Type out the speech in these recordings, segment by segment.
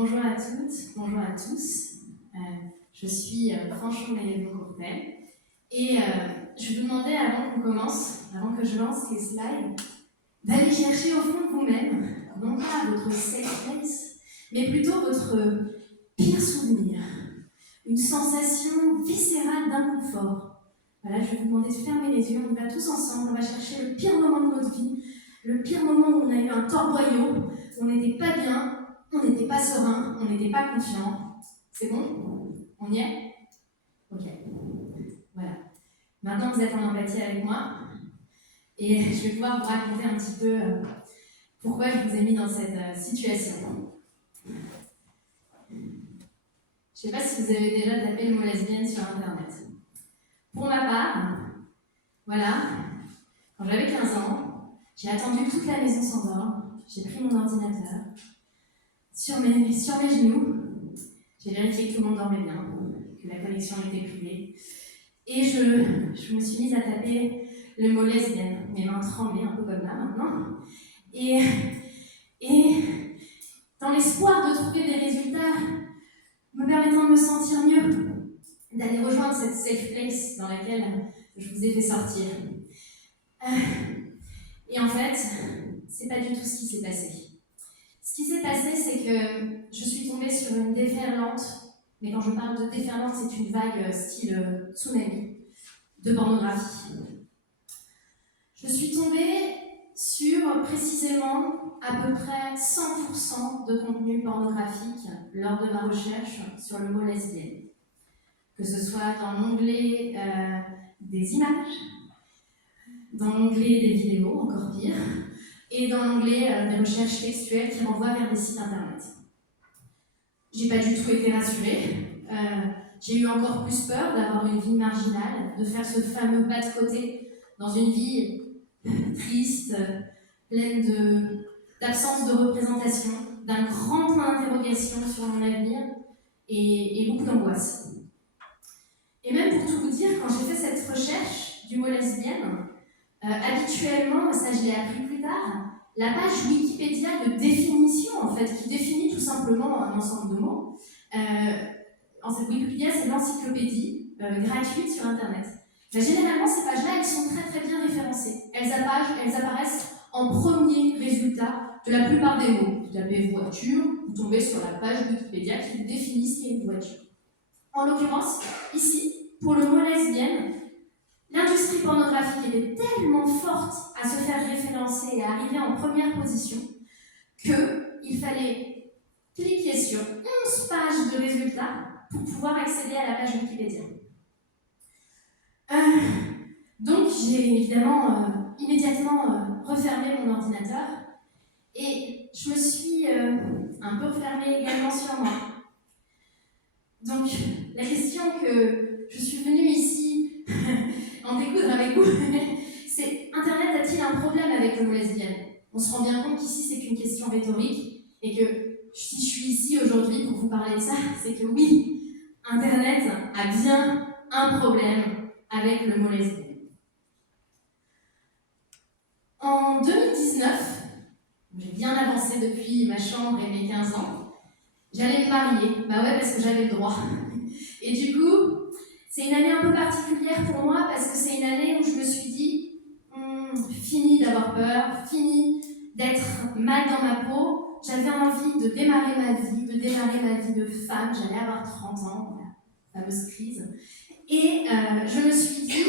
Bonjour à toutes, bonjour à tous. Je suis Franchon Courtel et je vous demandais avant qu'on commence, avant que je lance les slides, d'aller chercher au fond de vous-même, non pas votre safe place, mais plutôt votre pire souvenir, une sensation viscérale d'inconfort. Voilà, je vais vous demander de fermer les yeux, on va tous ensemble, on va chercher le pire moment de notre vie, le pire moment où on a eu un torboyau, où on n'était pas bien, on n'était pas serein, on n'était pas confiant. C'est bon? On y est? Ok. Voilà. Maintenant, vous êtes en empathie avec moi et je vais pouvoir vous raconter un petit peu pourquoi je vous ai mis dans cette situation. Je ne sais pas si vous avez déjà tapé le mot lesbienne sur Internet. Pour ma part, voilà, quand j'avais 15 ans, j'ai attendu toute la maison s'endorme, j'ai pris mon ordinateur, sur mes genoux, j'ai vérifié que tout le monde dormait bien, que la connexion était privée, et je me suis mise à taper le mot lesbienne, mes mains tremblaient un peu comme là maintenant, et dans l'espoir de trouver des résultats me permettant de me sentir mieux, d'aller rejoindre cette safe place dans laquelle je vous ai fait sortir. Et en fait, c'est pas du tout ce qui s'est passé. Ce qui s'est passé, c'est que je suis tombée sur une déferlante, mais quand je parle de déferlante, c'est une vague style tsunami de pornographie. Je suis tombée sur précisément à peu près 100% de contenu pornographique lors de ma recherche sur le mot lesbienne. Que ce soit dans l'onglet des images, dans l'onglet des vidéos, encore pire, et dans l'onglet des recherches textuelles qui renvoient vers des sites internet. J'ai pas du tout été rassurée. J'ai eu encore plus peur d'avoir une vie marginale, de faire ce fameux pas de côté dans une vie triste, pleine d'absence de représentation, d'un grand point d'interrogation sur mon avenir et beaucoup d'angoisse. Et même pour tout vous dire, quand j'ai fait cette recherche du mot lesbienne, habituellement, ça je l'ai appris plus tard, la page Wikipédia de définition, en fait, qui définit tout simplement un ensemble de mots, en cette Wikipédia, c'est l'encyclopédie gratuite sur Internet. Généralement, ces pages-là, elles sont très très bien référencées. Elles apparaissent en premier résultat de la plupart des mots. Vous tapez voiture, vous tombez sur la page Wikipédia qui définit ce qu'est une voiture. En l'occurrence, ici, pour le mot lesbienne, l'industrie pornographique était tellement forte à se faire référencer et à arriver en première position qu'il fallait cliquer sur 11 pages de résultats pour pouvoir accéder à la page Wikipédia. Donc j'ai évidemment immédiatement refermé mon ordinateur et je me suis un peu refermée également sur moi. Donc la question que je suis venue ici en découdre avec vous, c'est Internet a-t-il un problème avec le mot lesbienne? On se rend bien compte qu'ici c'est qu'une question rhétorique et que si je suis ici aujourd'hui pour vous parler de ça, c'est que oui, Internet a bien un problème avec le mot lesbienne. En 2019, j'ai bien avancé depuis ma chambre et mes 15 ans, j'allais me marier, bah ouais parce que j'avais le droit. Et du coup, c'est une année un peu particulière pour moi parce que c'est une année où je me suis dit fini d'avoir peur, fini d'être mal dans ma peau, j'avais envie de démarrer ma vie de femme, j'allais avoir 30 ans, la fameuse crise. Et je me suis dit,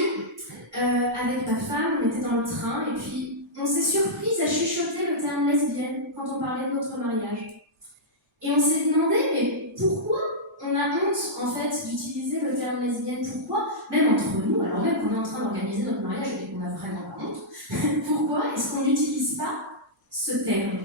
avec ma femme, on était dans le train et puis on s'est surprise à chuchoter le terme lesbienne quand on parlait de notre mariage. Et on s'est demandé, mais pourquoi on a honte en fait d'utiliser le terme lesbienne? Pourquoi, même entre nous, alors même qu'on est en train d'organiser notre mariage et qu'on n'a vraiment pas honte, pourquoi est-ce qu'on n'utilise pas ce terme?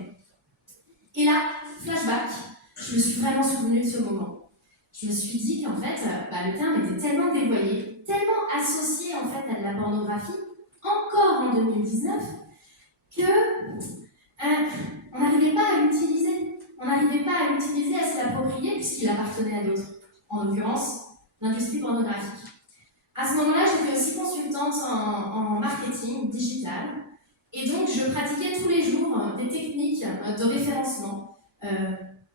Et là, flashback, je me suis vraiment souvenue de ce moment. Je me suis dit qu'en fait, le terme était tellement dévoyé, tellement associé en fait à de la pornographie, encore en 2019, que on n'arrivait pas à l'utiliser. On n'arrivait pas à l'utiliser, à se l'approprier, puisqu'il appartenait à d'autres, en l'occurrence l'industrie pornographique. À ce moment-là, j'étais aussi consultante en marketing digital, et donc je pratiquais tous les jours des techniques de référencement,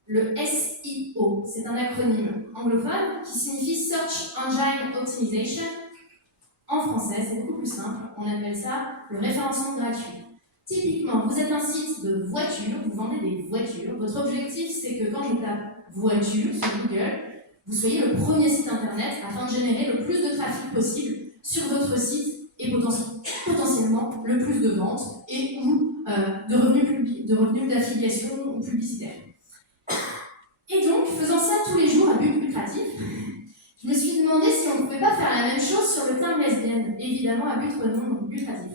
le SEO, SEO. C'est un acronyme anglophone qui signifie Search Engine Optimization. En français, c'est beaucoup plus simple, on appelle ça le référencement gratuit. Typiquement, vous êtes un site de voitures, vous vendez des voitures. Votre objectif, c'est que quand je tape voiture sur Google, vous soyez le premier site internet afin de générer le plus de trafic possible sur votre site et potentiellement le plus de ventes et ou de revenus d'affiliation ou publicitaire. Et donc, faisant ça tous les jours à but lucratif, je me suis demandé si on ne pouvait pas faire la même chose sur le terme lesbienne, évidemment à but non lucratif.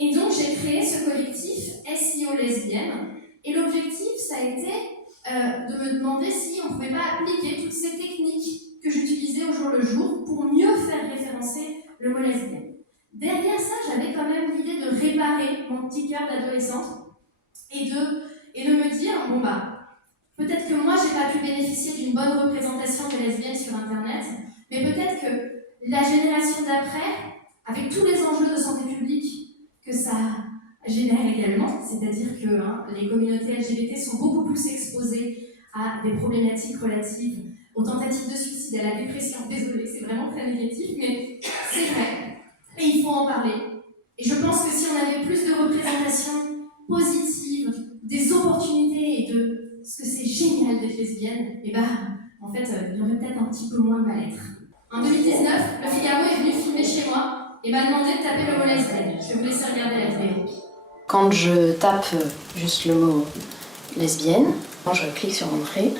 Et donc, j'ai créé ce collectif SEO lesbienne, et l'objectif, ça a été de me demander si on ne pouvait pas appliquer toutes ces techniques que j'utilisais au jour le jour pour mieux faire référencer le mot lesbienne. Derrière ça, j'avais quand même l'idée de réparer mon petit cœur d'adolescente et de me dire, bon bah, peut-être que moi, j'ai pas pu bénéficier d'une bonne représentation des lesbiennes sur Internet, mais peut-être que la génération d'après, avec tous les enjeux de santé publique que ça génère également, c'est-à-dire que les communautés LGBT sont beaucoup plus exposées à des problématiques relatives aux tentatives de suicide, à la dépression. Désolée, c'est vraiment très négatif, mais c'est vrai, et il faut en parler. Et je pense que si on avait plus de représentation positive, des opportunités et de ce que c'est génial d'être lesbienne, et en fait, il y aurait peut-être un petit peu moins de mal-être. En 2019, Le Figaro est venu filmer chez moi et m'a demandé de taper le mot lesbienne. Je vais vous laisser regarder la vidéo. Quand je tape juste le mot lesbienne, je clique sur entrée.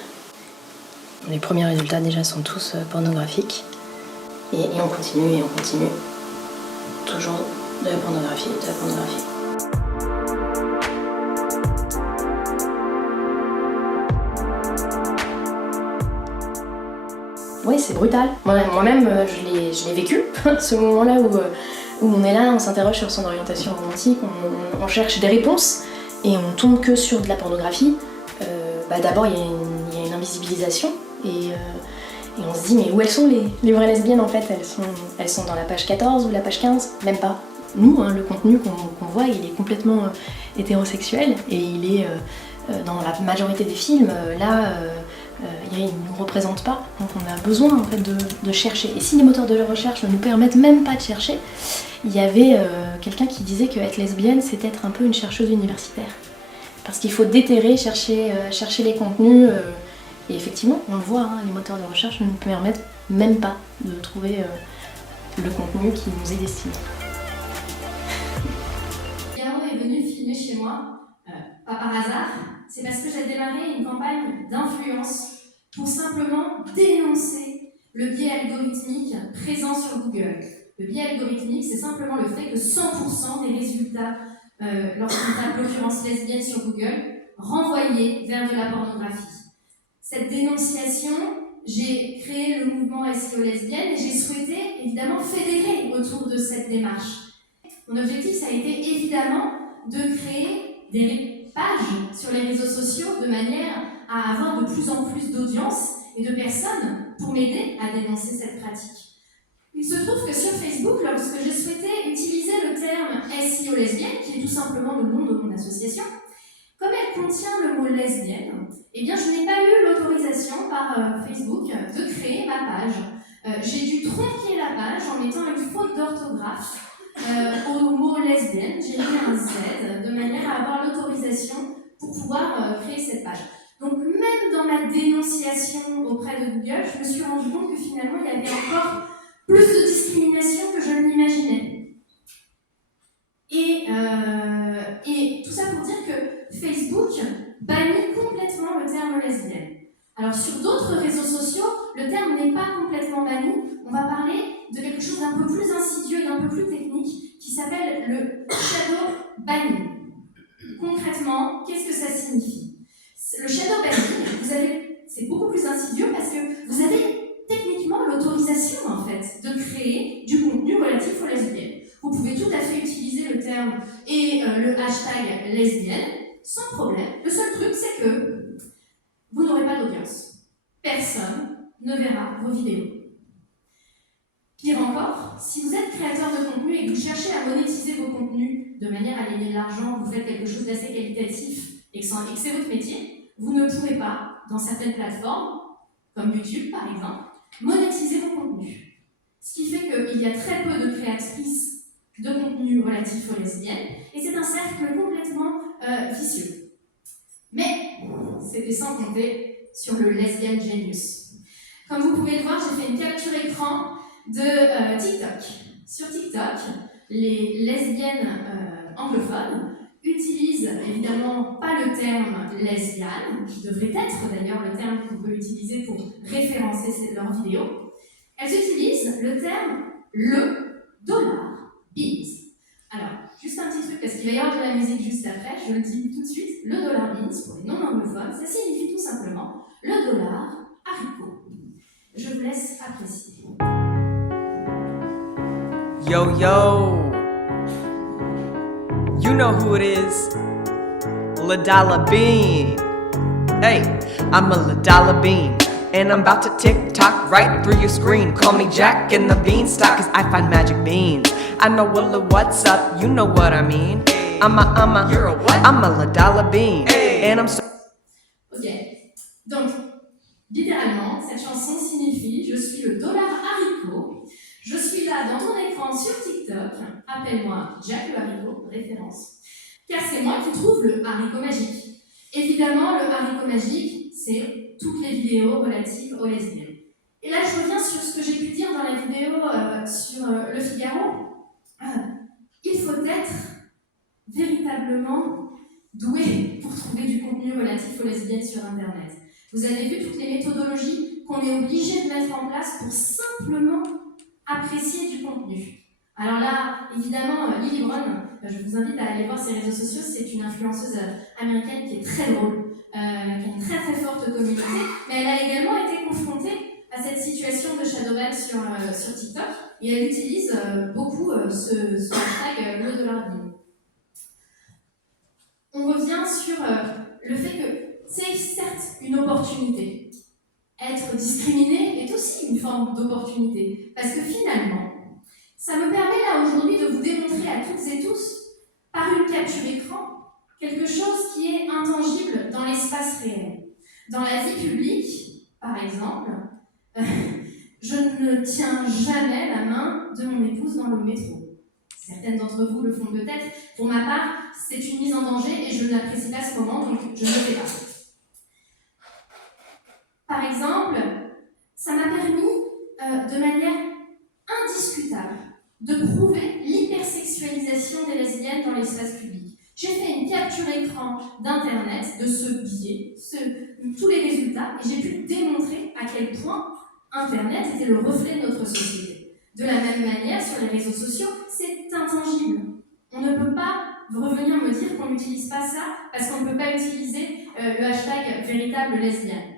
Les premiers résultats déjà sont tous pornographiques. Et on continue et on continue. Toujours de la pornographie, de la pornographie. Oui, c'est brutal. Moi-même, je l'ai vécu, ce moment-là où on est là, on s'interroge sur son orientation romantique, on cherche des réponses et on tombe que sur de la pornographie. D'abord, il y a une invisibilisation et on se dit mais où elles sont les vraies lesbiennes en fait, elles sont dans la page 14 ou la page 15, même pas. Nous, le contenu qu'on voit, il est complètement hétérosexuel et il est dans la majorité des films, il ne nous représente pas, donc on a besoin en fait de chercher. Et si les moteurs de recherche ne nous permettent même pas de chercher, il y avait quelqu'un qui disait que être lesbienne, c'est être un peu une chercheuse universitaire. Parce qu'il faut déterrer, chercher les contenus, et effectivement, on le voit, les moteurs de recherche ne nous permettent même pas de trouver le contenu qui nous est destiné. Figaro est venu filmer chez moi, pas par hasard, c'est parce que j'ai démarré une campagne d'influence pour simplement dénoncer le biais algorithmique présent sur Google. Le biais algorithmique, c'est simplement le fait que 100% des résultats, lorsqu'on tape l'occurrence lesbienne sur Google, renvoyés vers de la pornographie. Cette dénonciation, j'ai créé le mouvement SEO lesbienne et j'ai souhaité évidemment fédérer autour de cette démarche. Mon objectif, ça a été évidemment de créer des pages sur les réseaux sociaux de manière à avoir de plus en plus d'audience et de personnes pour m'aider à dénoncer cette pratique. Il se trouve que sur Facebook, lorsque j'ai souhaité utiliser le terme SEO lesbienne, qui est tout simplement le nom de mon association, comme elle contient le mot lesbienne, je n'ai pas eu l'autorisation par Facebook de créer ma page. J'ai dû tronquer la page en mettant une faute d'orthographe au mot lesbienne, j'ai mis un Z, de manière à avoir l'autorisation pour pouvoir créer cette page. Donc même dans ma dénonciation auprès de Google, je me suis rendu compte que finalement il y avait encore plus de discrimination que je ne l'imaginais. Et tout ça pour dire que Facebook bannit complètement le terme lesbienne. Alors sur d'autres réseaux sociaux, le terme n'est pas complètement banni. On va parler de quelque chose d'un peu plus insidieux, d'un peu plus technique, qui s'appelle le shadow banning. Concrètement, qu'est-ce que ça signifie? Le shadow banning, c'est beaucoup plus insidieux parce que vous avez techniquement l'autorisation en fait de créer du contenu relatif aux lesbiennes. Vous pouvez tout à fait utiliser le terme et le hashtag lesbienne sans problème. Le seul truc, c'est que vous n'aurez pas d'audience. Personne ne verra vos vidéos. Pire encore, si vous êtes créateur de contenu et que vous cherchez à monétiser vos contenus de manière à gagner de l'argent, vous faites quelque chose d'assez qualitatif et que c'est votre métier, vous ne pourrez pas dans certaines plateformes, comme YouTube par exemple, monétiser vos contenus. Ce qui fait qu'il y a très peu de créatrices de contenus relatifs aux lesbiennes, et c'est un cercle complètement vicieux. Mais c'était sans compter sur le lesbian genius. Comme vous pouvez le voir, j'ai fait une capture écran de TikTok. Sur TikTok, les lesbiennes anglophones utilisent évidemment pas le terme lesbienne, qui devrait être d'ailleurs le terme qu'on peut utiliser pour référencer leurs vidéos. Elles utilisent le terme le dollar beans. Alors, juste un petit truc, parce qu'il va y avoir de la musique juste après, je le dis tout de suite, le dollar beans, pour les non-anglophones, ça signifie tout simplement le dollar haricot. Je vous laisse apprécier. Yo, yo, you know who it is, LaDollar Bean. Hey, I'm a LaDollar Bean, and I'm about to tick-tock right through your screen. Call me Jack and the Beanstalk, cause I find magic beans. I know what's up, you know what I mean. You're a what? I'm a LaDollar Bean, and I'm so... Ok, donc, littéralement, cette chanson signifie « Je suis le dollar haricot, je suis là dans ton écran sur TikTok, appelle-moi Jack le haricot, référence, car c'est moi qui trouve le haricot magique. » Évidemment, le haricot magique, c'est toutes les vidéos relatives aux lesbiennes. Et là, je reviens sur ce que j'ai pu dire dans la vidéo sur Le Figaro. Il faut être véritablement doué pour trouver du contenu relatif aux lesbiennes sur Internet. Vous avez vu toutes les méthodologies qu'on est obligé de mettre en place pour simplement apprécier du contenu. Alors là, évidemment, Lily Brown, je vous invite à aller voir ses réseaux sociaux, c'est une influenceuse américaine qui est très drôle, qui a une très très forte communauté, mais elle a également été confrontée à cette situation de shadowban sur TikTok, et elle utilise beaucoup ce hashtag le dollar bill. On revient sur le fait que c'est certes une opportunité. Être discriminé est aussi une forme d'opportunité, parce que finalement, ça me permet là aujourd'hui de vous démontrer à toutes et tous, par une capture écran, quelque chose qui est intangible dans l'espace réel. Dans la vie publique, par exemple, je ne tiens jamais la main de mon épouse dans le métro. Certaines d'entre vous le font peut-être. Pour ma part, c'est une mise en danger et je n'apprécie pas ce moment, donc je ne le fais pas. Par exemple, ça m'a permis, de manière indiscutable, de prouver l'hypersexualisation des lesbiennes dans l'espace public. J'ai fait une capture écran d'Internet de ce biais, tous les résultats, et j'ai pu démontrer à quel point Internet était le reflet de notre société. De la même manière, sur les réseaux sociaux, c'est intangible. On ne peut pas revenir me dire qu'on n'utilise pas ça parce qu'on ne peut pas utiliser le hashtag véritable lesbienne.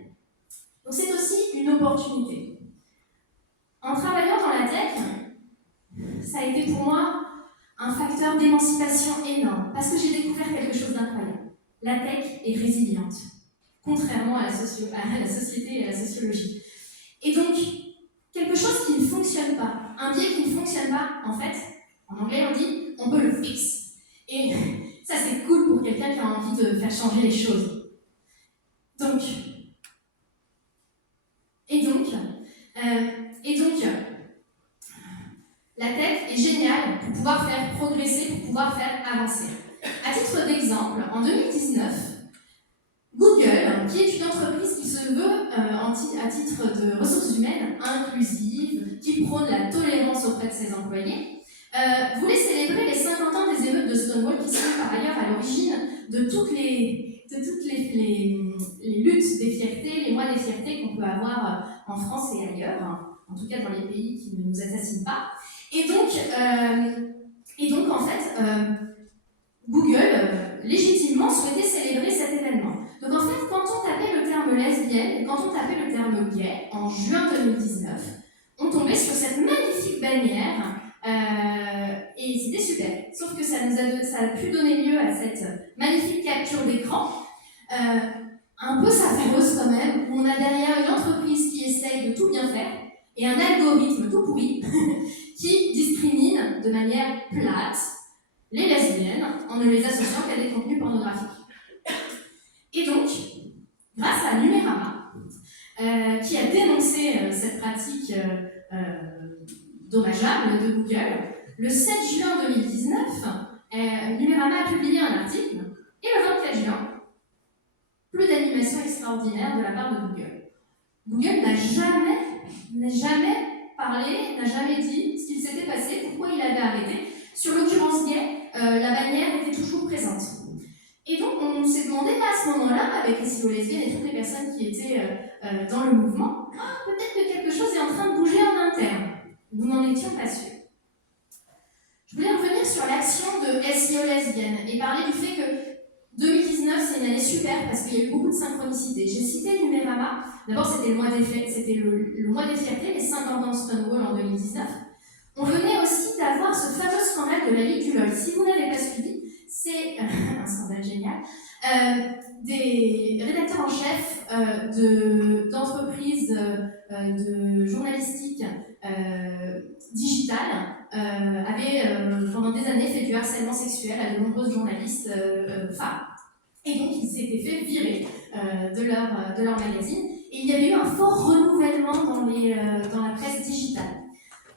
Donc c'est aussi une opportunité. En travaillant dans la tech, ça a été pour moi un facteur d'émancipation énorme parce que j'ai découvert quelque chose d'incroyable. La tech est résiliente, contrairement à la société et à la sociologie. Et donc, quelque chose qui ne fonctionne pas, un biais qui ne fonctionne pas, en fait, en anglais on dit, on peut le fix. Et ça c'est cool pour quelqu'un qui a envie de faire changer les choses. Donc, la tech est géniale pour pouvoir faire progresser, pour pouvoir faire avancer. À titre d'exemple, en 2019, Google, qui est une entreprise qui se veut à titre de ressources humaines inclusive, qui prône la tolérance auprès de ses employés, voulait célébrer les 50 ans des émeutes de Stonewall, qui sont par ailleurs à l'origine de toutes les luttes des fiertés, les mois des fiertés qu'on peut avoir en France et ailleurs, en tout cas dans les pays qui ne nous assassinent pas. Et donc en fait, Google, légitimement, souhaitait célébrer cet événement. Donc en fait, quand on tapait le terme lesbienne, quand on tapait le terme gay, en juin 2019, on tombait sur cette magnifique bannière, et c'était super. Sauf que ça a pu donner lieu à cette magnifique capture d'écran, un peu savoureuse quand même, où on a derrière une entreprise qui essaye de tout bien faire, et un algorithme tout pourri, qui discrimine de manière plate les lesbiennes en ne les associant qu'à des contenus pornographiques. Et donc, grâce à Numérama, dénoncer cette pratique dommageable de Google, le 7 juin 2019, Numérama a publié un article, et le 24 juin, plus d'animation extraordinaire de la part de Google. Google n'a jamais parlé, n'a jamais dit ce qu'il s'était passé, pourquoi il avait arrêté. Sur l'occurrence gay, la bannière était toujours présente. Et donc on s'est demandé là, à ce moment-là, avec les SEO lesbiennes et toutes les personnes qui étaient dans le mouvement, peut-être que quelque chose est en train de bouger en interne. Nous n'en étions pas sûrs. Je voulais revenir sur l'action de SEO lesbienne et parler du fait que 2019, c'est une année super parce qu'il y a eu beaucoup de synchronicité. J'ai cité Numérama. D'abord, c'était le mois des fiertés, les 50 ans de Stonewall en 2019. On venait aussi d'avoir ce fameux scandale de la Ligue du LOL. Si vous n'avez pas suivi, c'est un scandale génial. Des rédacteurs en chef d'entreprises de journalistique digitale avaient pendant des années fait du harcèlement sexuel à de nombreuses journalistes femmes. Et donc ils s'étaient fait virer de leur magazine. Et il y avait eu un fort renouvellement dans la presse digitale.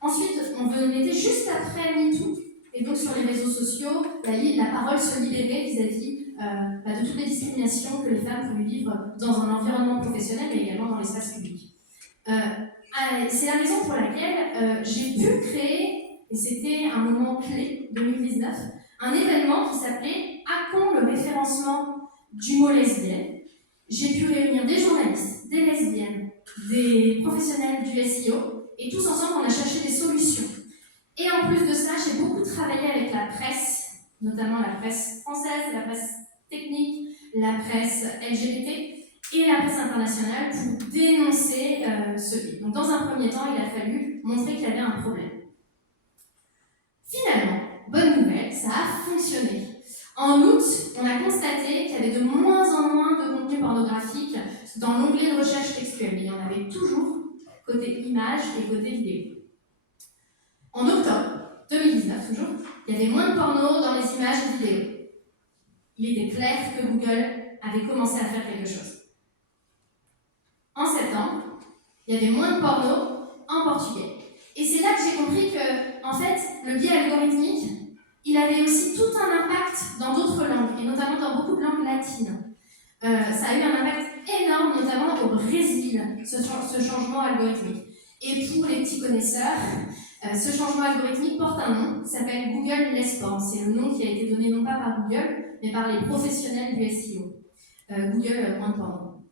Ensuite, on était juste après MeToo. Et donc sur les réseaux sociaux, la parole se libérait vis-à-vis de toutes les discriminations que les femmes pouvaient vivre dans un environnement professionnel, mais également dans l'espace public. C'est la raison pour laquelle j'ai pu créer, et c'était un moment clé, 2019, un événement qui s'appelait « Hackons le référencement du mot lesbienne ». J'ai pu réunir des journalistes, des lesbiennes, des professionnels du SEO, et tous ensemble, on a cherché des solutions. Et en plus de ça, j'ai beaucoup travaillé avec la presse, notamment la presse française, la presse technique, la presse LGBT et la presse internationale pour dénoncer ce biais. Donc dans un premier temps, il a fallu montrer qu'il y avait un problème. Finalement, bonne nouvelle, ça a fonctionné. En août, on a constaté qu'il y avait de moins en moins de contenu pornographique dans l'onglet de recherche textuelle, mais il y en avait toujours côté images et côté vidéo. En octobre 2019, toujours, il y avait moins de porno dans les images et vidéos. Il était clair que Google avait commencé à faire quelque chose. En septembre, il y avait moins de porno en portugais. Et c'est là que j'ai compris que, en fait, le biais algorithmique, il avait aussi tout un impact dans d'autres langues, et notamment dans beaucoup de langues latines. Ça a eu un impact énorme, notamment au Brésil, ce changement algorithmique. Et pour les petits connaisseurs, ce changement algorithmique porte un nom, il s'appelle Google Less Porn. C'est le nom qui a été donné non pas par Google, mais par les professionnels du SEO. Google moins de porno.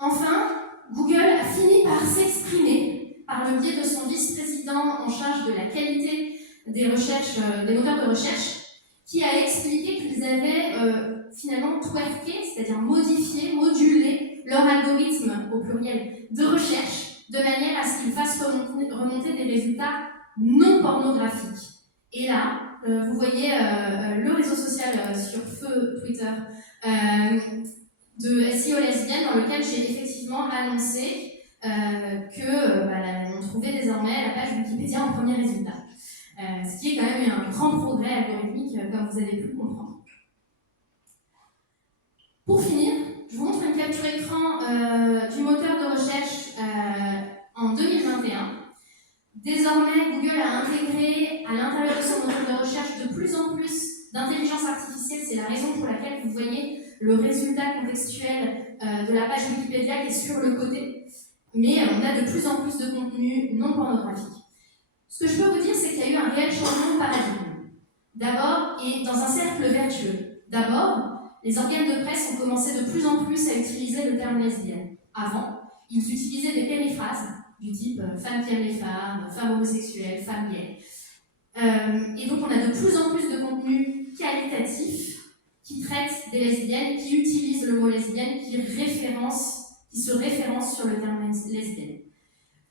Enfin, Google a fini par s'exprimer par le biais de son vice-président en charge de la qualité des recherches, des moteurs de recherche, qui a expliqué qu'ils avaient finalement twerké, c'est-à-dire modifié, modulé leur algorithme au pluriel de recherche de manière à ce qu'ils fassent remonter des résultats non pornographiques. Et là, vous voyez le réseau social sur feu Twitter de SEO lesbienne dans lequel j'ai effectivement annoncé on trouvait désormais la page Wikipédia en premier résultat. Ce qui est quand même un grand progrès algorithmique, comme vous avez pu le comprendre. Pour finir, je vous montre une capture écran du moteur de recherche en 2021. Désormais, Google a intégré à l'intérieur de son moteur de recherche de plus en plus d'intelligence artificielle. C'est la raison pour laquelle vous voyez le résultat contextuel de la page Wikipédia qui est sur le côté. Mais on a de plus en plus de contenu non pornographique. Ce que je peux vous dire, c'est qu'il y a eu un réel changement de paradigme. D'abord, et dans un cercle vertueux. D'abord, les organes de presse ont commencé de plus en plus à utiliser le terme lesbienne. Avant, ils utilisaient des périphrases du type femme qui aime les femmes, femme homosexuelle, femme gay. Et donc on a de plus en plus de contenu qualitatif qui traite des lesbiennes, qui utilise le mot lesbienne, qui se référence sur le terme lesbienne.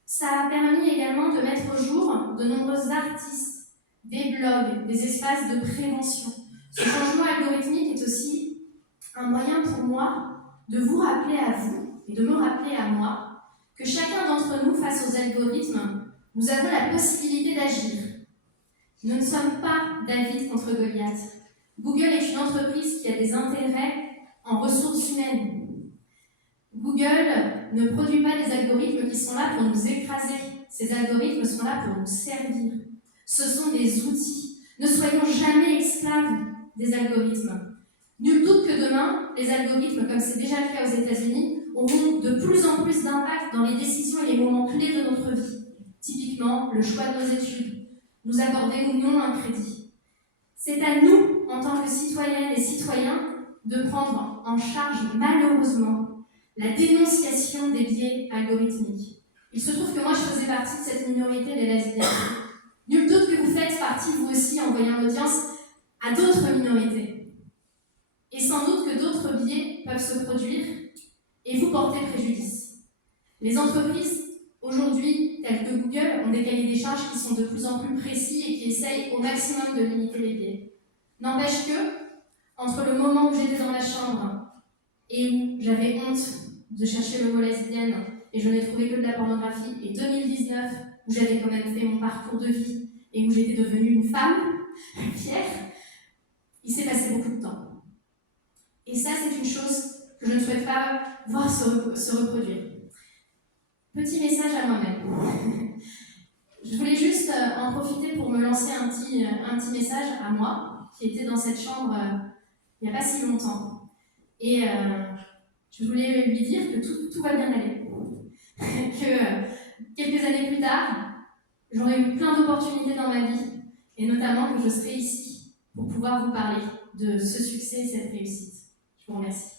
Ça a permis également de mettre au jour de nombreux artistes, des blogs, des espaces de prévention. Ce changement algorithmique est aussi un moyen pour moi de vous rappeler à vous et de me rappeler à moi que chacun d'entre nous, face aux algorithmes, nous avons la possibilité d'agir. Nous ne sommes pas David contre Goliath. Google est une entreprise qui a des intérêts en ressources humaines. Google ne produit pas des algorithmes qui sont là pour nous écraser. Ces algorithmes sont là pour nous servir. Ce sont des outils. Ne soyons jamais esclaves des algorithmes. Nul doute que demain, les algorithmes, comme c'est déjà le cas aux États-Unis, auront de plus en plus d'impact dans les décisions et les moments clés de notre vie. Typiquement, le choix de nos études, nous accorder ou non un crédit. C'est à nous, en tant que citoyennes et citoyens, de prendre en charge, malheureusement, la dénonciation des biais algorithmiques. Il se trouve que moi, je faisais partie de cette minorité des lesbiennes. Nul doute que vous faites partie, vous aussi, en voyant l'audience, à d'autres minorités. Et sans doute que d'autres biais peuvent se produire et vous porter préjudice. Les entreprises, aujourd'hui, telles que Google, ont des cahiers des charges qui sont de plus en plus précis et qui essayent au maximum de limiter les biais. N'empêche que, entre le moment où j'étais dans la chambre et où j'avais honte de chercher le mot lesbienne et je n'ai trouvé que de la pornographie, et 2019, où j'avais quand même fait mon parcours de vie et où j'étais devenue une femme fière, il s'est passé beaucoup de temps. Et ça, c'est une chose que je ne souhaite pas voir se reproduire. Petit message à moi-même. Je voulais juste en profiter pour me lancer un petit message à moi, qui était dans cette chambre il n'y a pas si longtemps. Et je voulais lui dire que tout va bien aller. Que quelques années plus tard, j'aurai eu plein d'opportunités dans ma vie, et notamment que je serai ici pour pouvoir vous parler de ce succès et cette réussite. Je vous remercie.